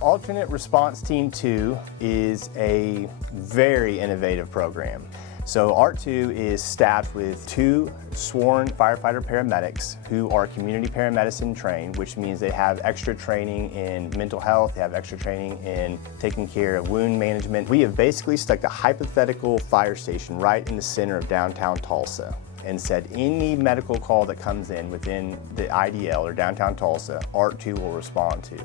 Alternate Response Team 2 is a very innovative program. So ART-2 is staffed with 2 sworn firefighter paramedics who are community paramedicine trained, which means they have extra training in mental health, they have extra training in taking care of wound management. We have basically stuck a hypothetical fire station right in the center of downtown Tulsa and said any medical call that comes in within the IDL or downtown Tulsa, ART-2 will respond to.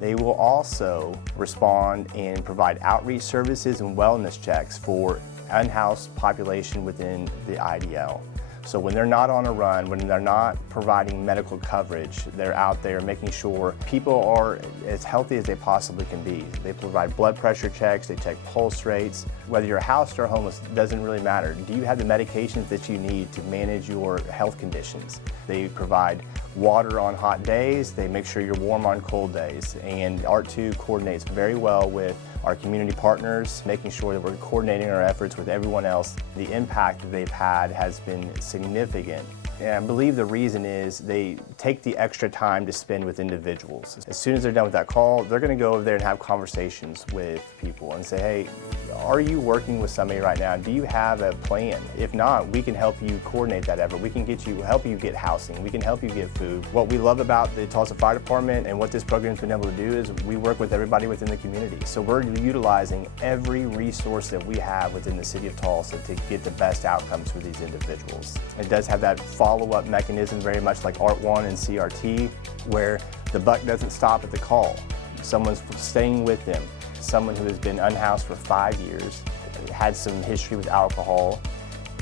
They will also respond and provide outreach services and wellness checks for unhoused population within the IDL. So when they're not on a run, when they're not providing medical coverage, they're out there making sure people are as healthy as they possibly can be. They provide blood pressure checks, they check pulse rates. Whether you're housed or homeless, doesn't really matter. Do you have the medications that you need to manage your health conditions? They provide water on hot days, they make sure you're warm on cold days, and ART-2 coordinates very well with our community partners, making sure that we're coordinating our efforts with everyone else. The impact that they've had has been significant. And I believe the reason is they take the extra time to spend with individuals. As soon as they're done with that call, they're going to go over there and have conversations with people and say, hey, are you working with somebody right now? Do you have a plan? If not, we can help you coordinate that effort. We can help you get housing. We can help you get food. What we love about the Tulsa Fire Department and what this program's been able to do is we work with everybody within the community. So we're utilizing every resource that we have within the city of Tulsa to get the best outcomes for these individuals. It does have that follow-up mechanism very much like ART-1 and CRT, where the buck doesn't stop at the call. Someone's staying with them. Someone who has been unhoused for 5 years, had some history with alcohol,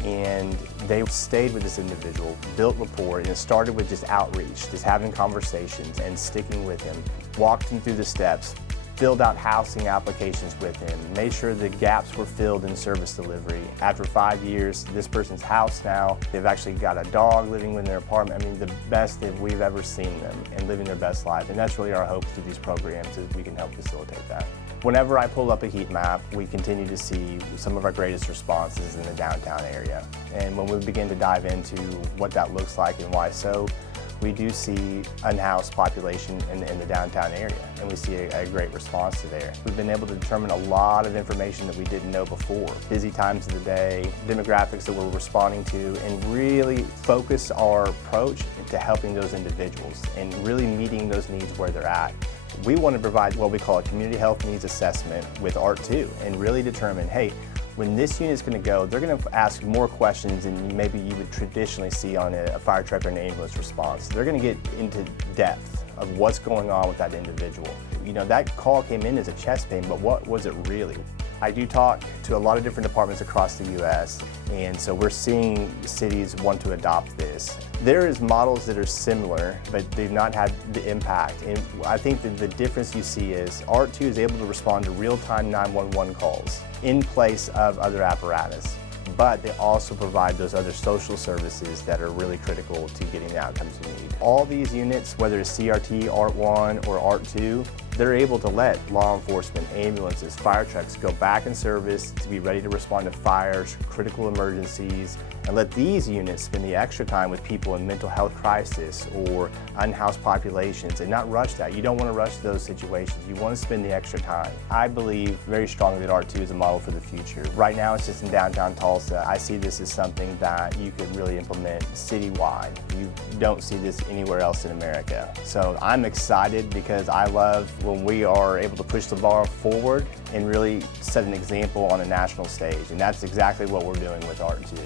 and they stayed with this individual, built rapport, and it started with just outreach, just having conversations and sticking with him, walked him through the steps, filled out housing applications with him, made sure the gaps were filled in service delivery. After 5 years, this person's house now, they've actually got a dog living in their apartment. I mean, the best that we've ever seen them and living their best life. And that's really our hope through these programs, is we can help facilitate that. Whenever I pull up a heat map, we continue to see some of our greatest responses in the downtown area. And when we begin to dive into what that looks like and why so, we do see unhoused population in the downtown area, and we see a great response to there. We've been able to determine a lot of information that we didn't know before. Busy times of the day, demographics that we're responding to, and really focus our approach into helping those individuals and really meeting those needs where they're at. We want to provide what we call a community health needs assessment with ART-2 and really determine, hey, when this unit is going to go, they're going to ask more questions than maybe you would traditionally see on a fire truck or an ambulance response. They're going to get into depth of what's going on with that individual. You know, that call came in as a chest pain, but what was it really? I do talk to a lot of different departments across the U.S., and so we're seeing cities want to adopt this. There is models that are similar, but they've not had the impact. And I think that the difference you see is ART-2 is able to respond to real-time 911 calls in place of other apparatus. But they also provide those other social services that are really critical to getting the outcomes you need. All these units, whether it's CRT, ART-1, or ART-2, they're able to let law enforcement, ambulances, fire trucks go back in service to be ready to respond to fires, critical emergencies, and let these units spend the extra time with people in mental health crisis or unhoused populations and not rush that. You don't want to rush those situations. You want to spend the extra time. I believe very strongly that ART-2 is a model for the future. Right now it's just in downtown Tulsa. I see this as something that you could really implement citywide. You don't see this anywhere else in America. So I'm excited because I love when we are able to push the bar forward and really set an example on a national stage. And that's exactly what we're doing with ART-2.